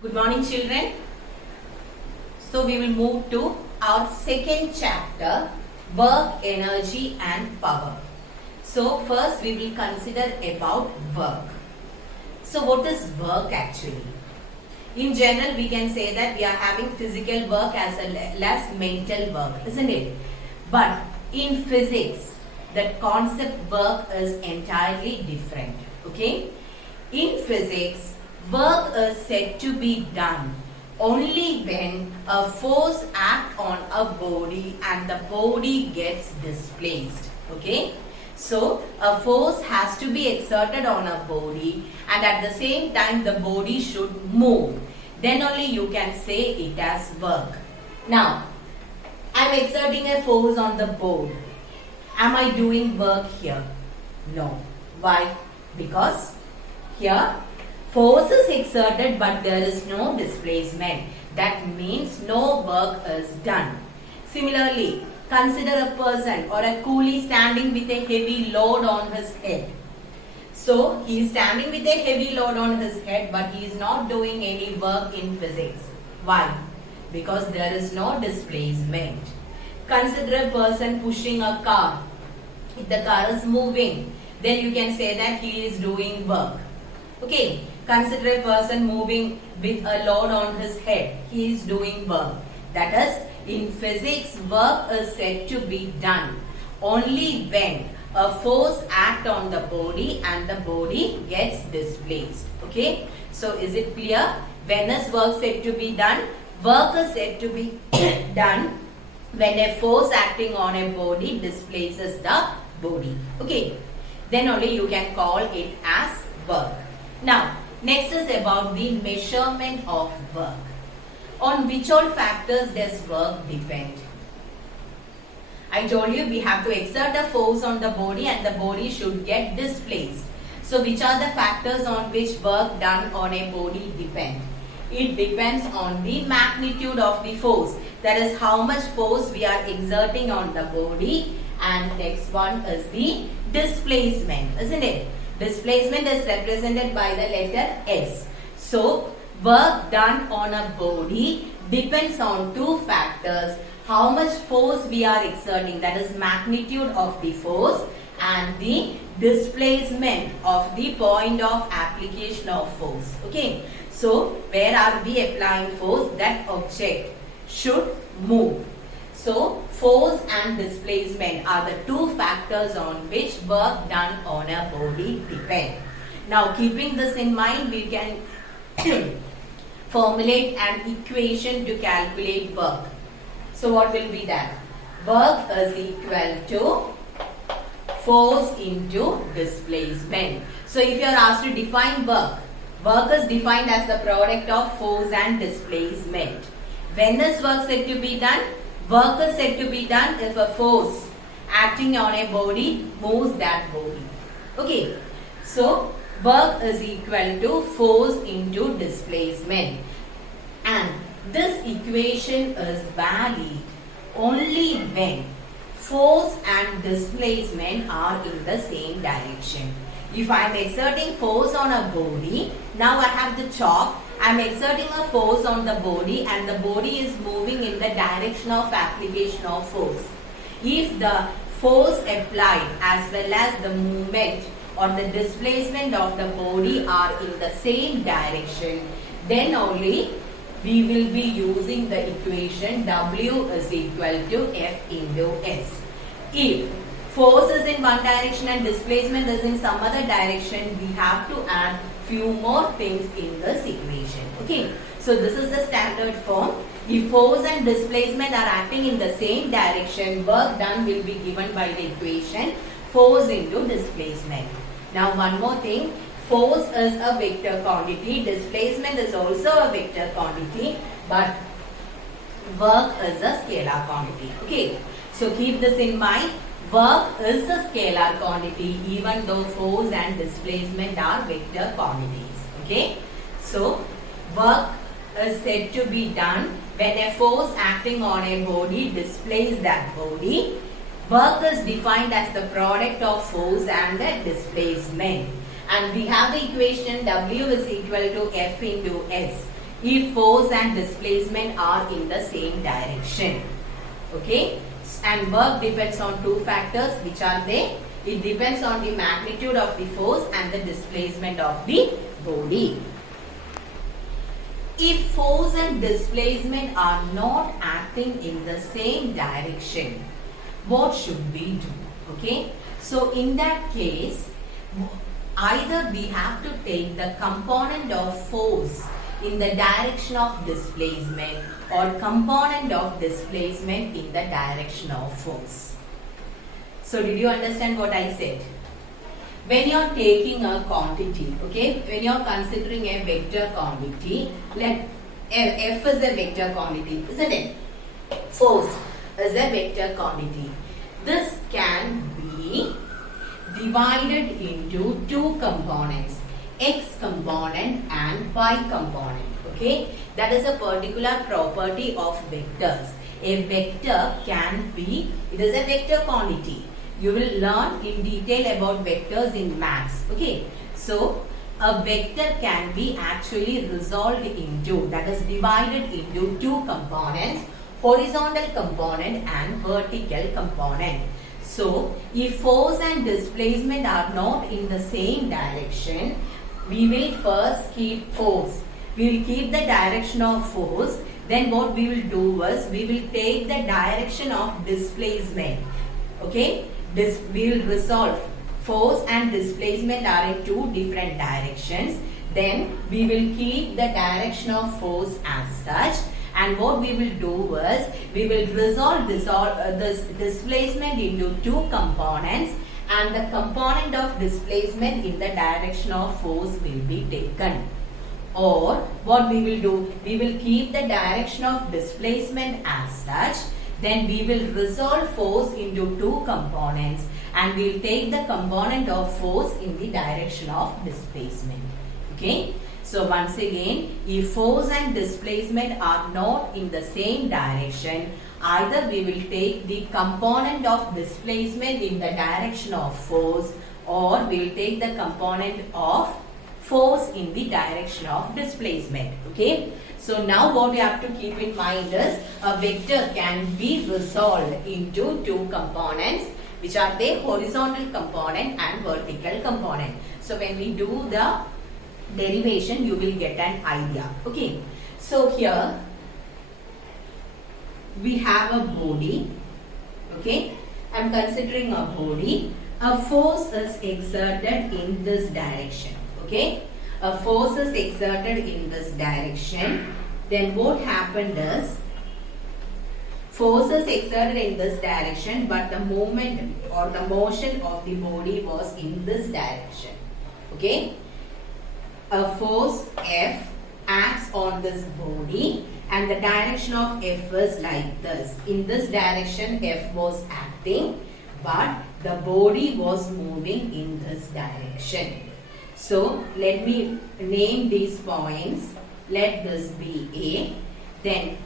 Good morning, children. So we will move to our second chapter, work, energy and power. So first we will consider about work. So what is work actually? In general, we can say that we are having physical work as well as mental work, isn't it? But in physics, the concept work is entirely different. Okay? In physics, work is said to be done only when a force acts on a body and the body gets displaced. Okay? So, a force has to be exerted on a body and at the same time the body should move. Then only you can say it as work. Now, I am exerting a force on the board. Am I doing work here? No. Why? Because here force is exerted but there is no displacement. That means no work is done. Similarly, consider a person or a coolie standing with a heavy load on his head. So, he is standing with a heavy load on his head but he is not doing any work in physics. Why? Because there is no displacement. Consider a person pushing a car. If the car is moving, then you can say that he is doing work. Okay, consider a person moving with a load on his head. He is doing work. That is, in physics, work is said to be done only when a force acts on the body and the body gets displaced. Okay, so is it clear? When is work said to be done? Work is said to be done when a force acting on a body displaces the body. Okay, then only you can call it as work. Now, next is about the measurement of work. On which all factors does work depend? I told you we have to exert a force on the body and the body should get displaced. So, which are the factors on which work done on a body depend? It depends on the magnitude of the force. That is how much force we are exerting on the body, and next one is the displacement, isn't it? Displacement is represented by the letter S. So, work done on a body depends on two factors. How much force we are exerting, that is magnitude of the force, and the displacement of the point of application of force. Okay. So, where are we applying force? That object should move. So, force and displacement are the two factors on which work done on a body depend. Now, keeping this in mind, we can formulate an equation to calculate work. So, what will be that? Work is equal to force into displacement. So, if you are asked to define work, work is defined as the product of force and displacement. When is work said to be done? Work is said to be done if a force acting on a body moves that body. Okay. So, work is equal to force into displacement. And this equation is valid only when force and displacement are in the same direction. If I am exerting force on a body, now I have the chalk. I am exerting a force on the body and the body is moving in the direction of application of force. If the force applied as well as the movement or the displacement of the body are in the same direction, then only we will be using the equation W is equal to F into S. If force is in one direction and displacement is in some other direction, we have to add few more things in this equation. Okay. So, this is the standard form. If force and displacement are acting in the same direction, work done will be given by the equation force into displacement. Now, one more thing. Force is a vector quantity, displacement is also a vector quantity, but work is a scalar quantity. Okay. So, keep this in mind. Work is a scalar quantity even though force and displacement are vector quantities. Okay. So, work is said to be done when a force acting on a body displaces that body. Work is defined as the product of force and the displacement. And we have the equation W is equal to F into S. if force and displacement are in the same direction. Okay, and work depends on two factors. Which are they? It depends on the magnitude of the force and the displacement of the body. If force and displacement are not acting in the same direction, what should we do? Okay, so in that case, either we have to take the component of force in the direction of displacement or component of displacement in the direction of force. So did you understand what I said? When you are taking a quantity, okay, when you are considering a vector quantity, let F is a vector quantity, isn't it? Force is a vector quantity. This can be divided into two components, x component and y component. Okay, that is a particular property of vectors. A vector can be, it is a vector quantity. You will learn in detail about vectors in maths. Okay, so a vector can be actually resolved into, that is divided into two components, horizontal component and vertical component. So if force and displacement are not in the same direction, we will first keep force. We will keep the direction of force. Then what we will do is, we will take the direction of displacement. Okay, we will resolve. Force and displacement are in two different directions. Then we will keep the direction of force as such. And what we will do is, we will resolve this displacement into two components, and the component of displacement in the direction of force will be taken. Or what we will do, we will keep the direction of displacement as such. Then we will resolve force into two components, and we will take the component of force in the direction of displacement. Okay. So once again, if force and displacement are not in the same direction, either we will take the component of displacement in the direction of force, or we will take the component of force in the direction of displacement. Okay. So now what you have to keep in mind is, a vector can be resolved into two components, which are the horizontal component and vertical component. So when we do the derivation, you will get an idea. Okay, so here we have a body. Okay, I am considering a body. A force is exerted in this direction. Okay, a force is exerted in this direction. Then what happened is, force is exerted in this direction, but the movement or the motion of the body was in this direction. Okay, a force F acts on this body, and the direction of F is like this. In this direction F was acting, but the body was moving in this direction. So let me name these points. Let this be A. Then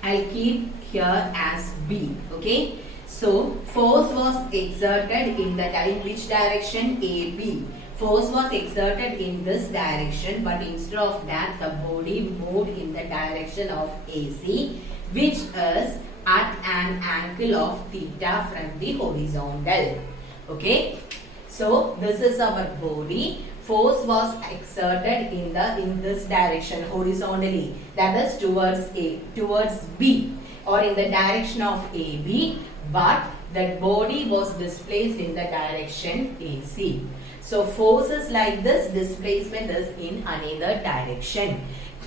I'll keep here as B. Okay. So force was exerted in which direction? AB. Force was exerted in this direction, but instead of that, the body moved in the direction of AC, which is at an angle of theta from the horizontal. Okay. So this is our body. Force was exerted in this direction horizontally, that is towards B, or in the direction of AB, but that body was displaced in the direction AC. So force is like this, displacement is in another direction.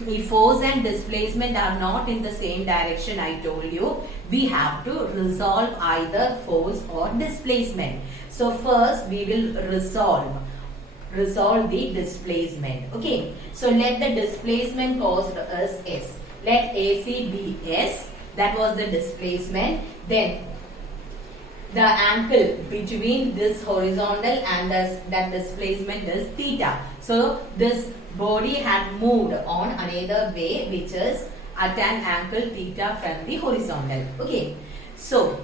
If force and displacement are not in the same direction, I told you, we have to resolve either force or displacement. So first we will resolve the displacement. Okay, so let the displacement caused us S. Let AC be S. That was the displacement. Then the angle between this horizontal and that displacement is theta. So this body had moved on another way, which is at an angle theta from the horizontal. Okay, so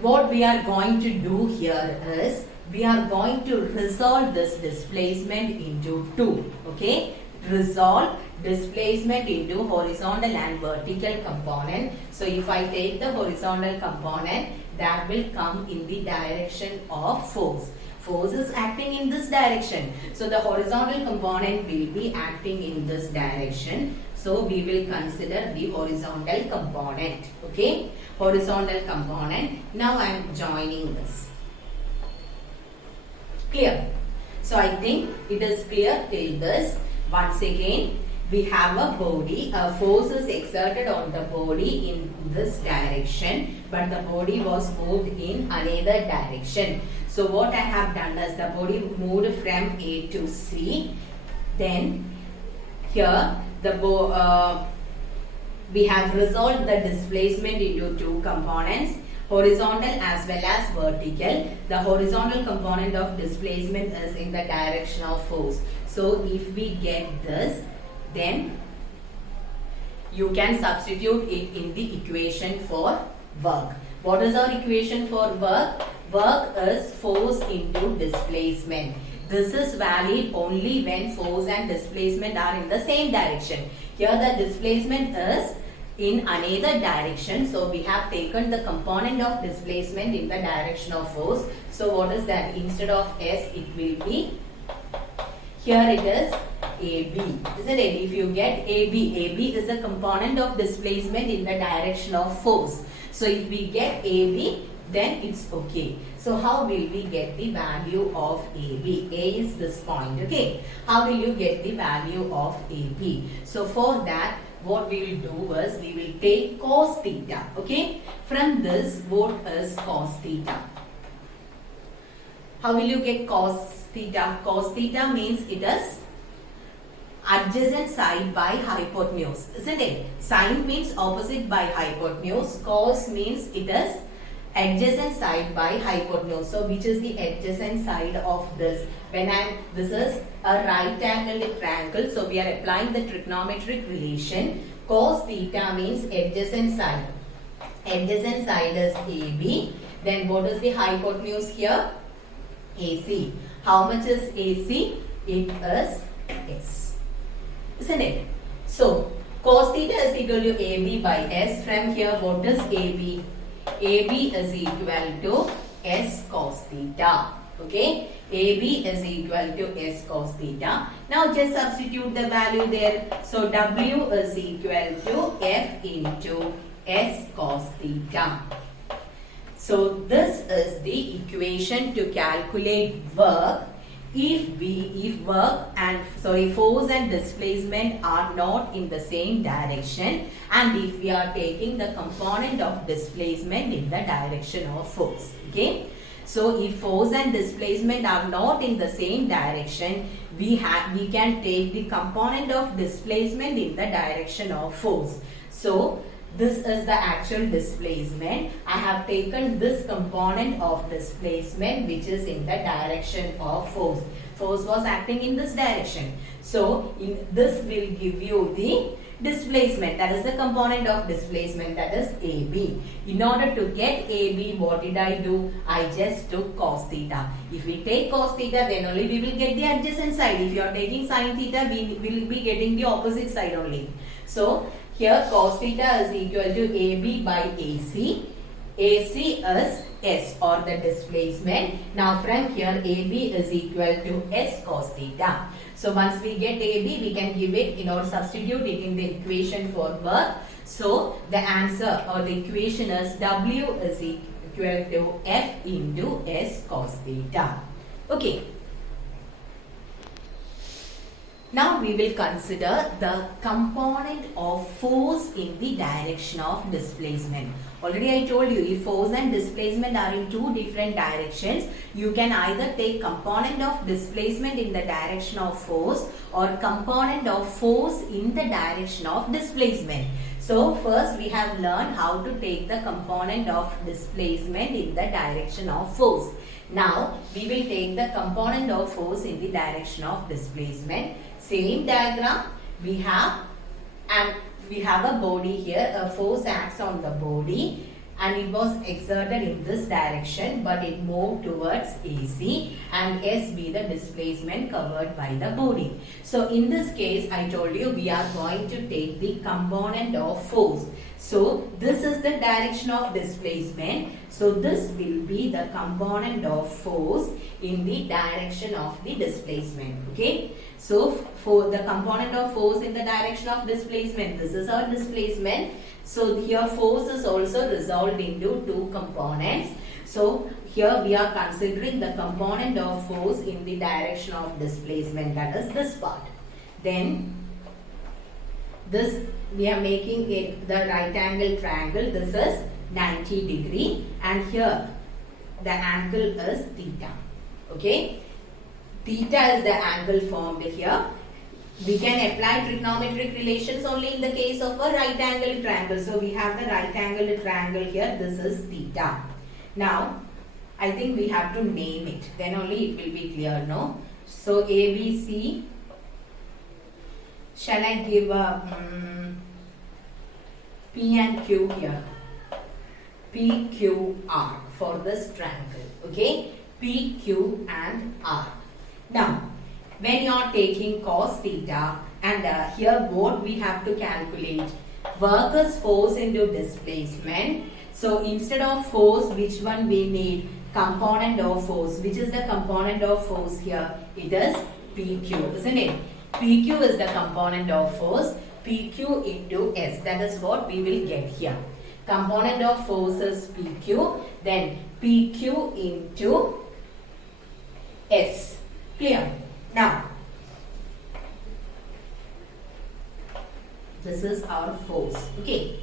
what we are going to do here is, we are going to resolve this displacement into two. Okay, resolve displacement into horizontal and vertical component. So if I take the horizontal component, that will come in the direction of force. Force is acting in this direction. So the horizontal component will be acting in this direction. So we will consider the horizontal component. Okay, horizontal component. Now I am joining this. Clear? So I think it is clear till this. Once again, we have a body, a force is exerted on the body in this direction, but the body was moved in another direction. So what I have done is the body moved from A to C. Then here we have resolved the displacement into two components, horizontal as well as vertical. The horizontal component of displacement is in the direction of force. So if we get this, then you can substitute it in the equation for work. What is our equation for work? Work is force into displacement. This is valid only when force and displacement are in the same direction. Here the displacement is in another direction. So we have taken the component of displacement in the direction of force. So what is that? Instead of S, it will be, here it is AB, isn't it? If you get AB, AB is a component of displacement in the direction of force. So if we get AB, then it's okay. So how will we get the value of AB? A is this point, okay? How will you get the value of AB? So for that, what we will do is we will take cos theta, okay? From this, what is cos theta? How will you get cos theta? Cos theta means it is adjacent side by hypotenuse, isn't it? Sine means opposite by hypotenuse. Cos means it is adjacent side by hypotenuse. So which is the adjacent side of this? This is a right angled triangle. So we are applying the trigonometric relation. Cos theta means adjacent side. Adjacent side is AB. Then what is the hypotenuse here? AC. How much is AC? It is S. Isn't it? So cos theta is equal to AB by S. From here, what is AB? AB is equal to S cos theta. Okay? AB is equal to S cos theta. Now just substitute the value there. So W is equal to F into S cos theta. So this is the equation to calculate work if force and displacement are not in the same direction, and if we are taking the component of displacement in the direction of force. Okay, so if force and displacement are not in the same direction, we can take the component of displacement in the direction of force. So this is the actual displacement. I have taken this component of displacement which is in the direction of force. Force was acting in this direction. So this will give you the displacement. That is the component of displacement, that is AB. In order to get AB, what did I do? I just took cos theta. If we take cos theta, then only we will get the adjacent side. If you are taking sin theta, we will be getting the opposite side only. So here cos theta is equal to AB by AC. AC is S or the displacement. Now from here AB is equal to S cos theta. So once we get AB, we can give it, substitute it in the equation for work. So the answer or the equation is W is equal to F into S cos theta. Okay. Now we will consider the component of force in the direction of displacement. Already I told you, if force and displacement are in two different directions, you can either take component of displacement in the direction of force or component of force in the direction of displacement. So first we have learned how to take the component of displacement in the direction of force. Now we will take the component of force in the direction of displacement. Same diagram we have, and we have a body here. A force acts on the body and it was exerted in this direction, but it moved towards AC, and S be the displacement covered by the body. So in this case, I told you we are going to take the component of force. So this is the direction of displacement. So this will be the component of force in the direction of the displacement. Okay. So for the component of force in the direction of displacement, this is our displacement. So here force is also resolved into two components. So here we are considering the component of force in the direction of displacement, that is this part. Then this we are making it the right angle triangle. This is 90 degree, and here the angle is theta. Okay, theta is the angle formed here. We can apply trigonometric relations only in the case of a right angle triangle. So we have the right angle triangle here. This is theta. Now I think we have to name it, then only it will be clear, no? So ABC, shall I give a P and Q here? PQR for this triangle. Okay, PQ and R. Now when you are taking cos theta, and here what we have to calculate, work is force into displacement. So instead of force, which one we need? Component of force. Which is the component of force here? It is PQ, isn't it? PQ is the component of force. PQ into S. That is what we will get here. Component of force is PQ. Then PQ into S. Clear? Now, this is our force. Okay.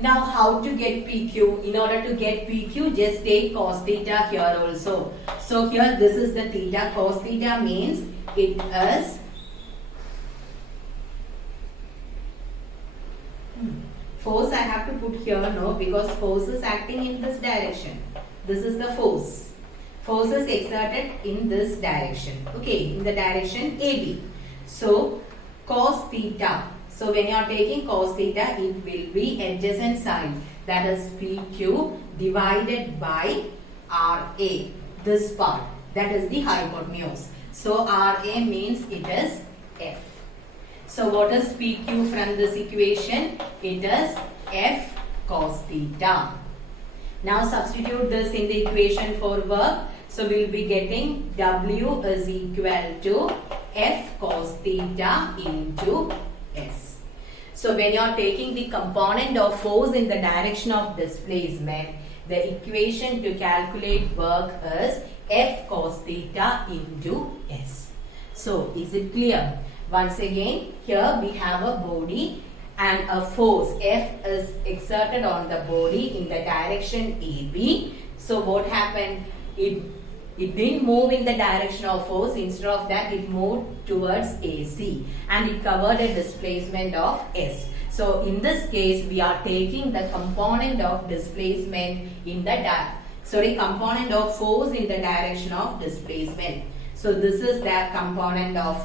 Now, how to get PQ? In order to get PQ, just take cos theta here also. So, here this is the theta. Cos theta means it is force. I have to put here, no, because force is acting in this direction. This is the force. Force is exerted in this direction. Okay, in the direction AB. So, cos theta. So, when you are taking cos theta, it will be adjacent side. That is PQ divided by RA. This part. That is the hypotenuse. So, RA means it is F. So, what is PQ from this equation? It is F cos theta. Now, substitute this in the equation for work. So, we will be getting W is equal to F cos theta into S. So, when you are taking the component of force in the direction of displacement, the equation to calculate work is F cos theta into S. So, is it clear? Once again, here we have a body and a force F is exerted on the body in the direction AB. So, what happened? It didn't move in the direction of force. Instead of that, it moved towards AC and it covered a displacement of S. So, in this case, we are taking the component of displacement in the component of force in the direction of displacement. So, this is the component of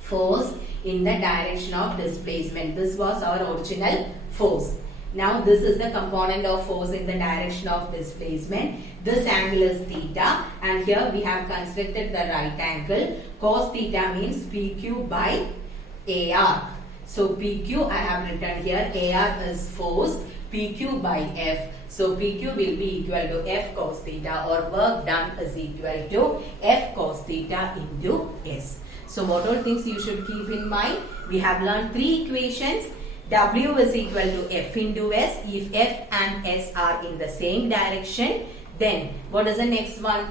force in the direction of displacement. This was our original force. Now this is the component of force in the direction of displacement. This angle is theta, and here we have constructed the right angle. Cos theta means PQ by AR. So PQ I have written here, AR is force, PQ by F. So PQ will be equal to F cos theta, or work done is equal to F cos theta into S. So what all things you should keep in mind? We have learned three equations. W is equal to F into S if F and S are in the same direction. Then what is the next one?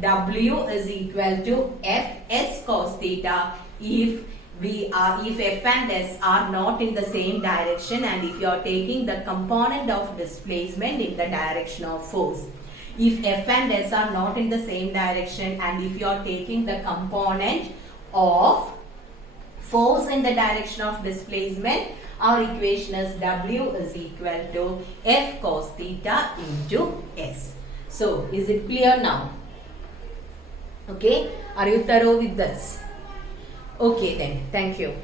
W is equal to F S cos theta if F and S are not in the same direction, and if you are taking the component of displacement in the direction of force. If F and S are not in the same direction, and if you are taking the component of force in the direction of displacement, our equation is W is equal to F cos theta into S. So, is it clear now? Okay, are you thorough with this? Okay then, thank you.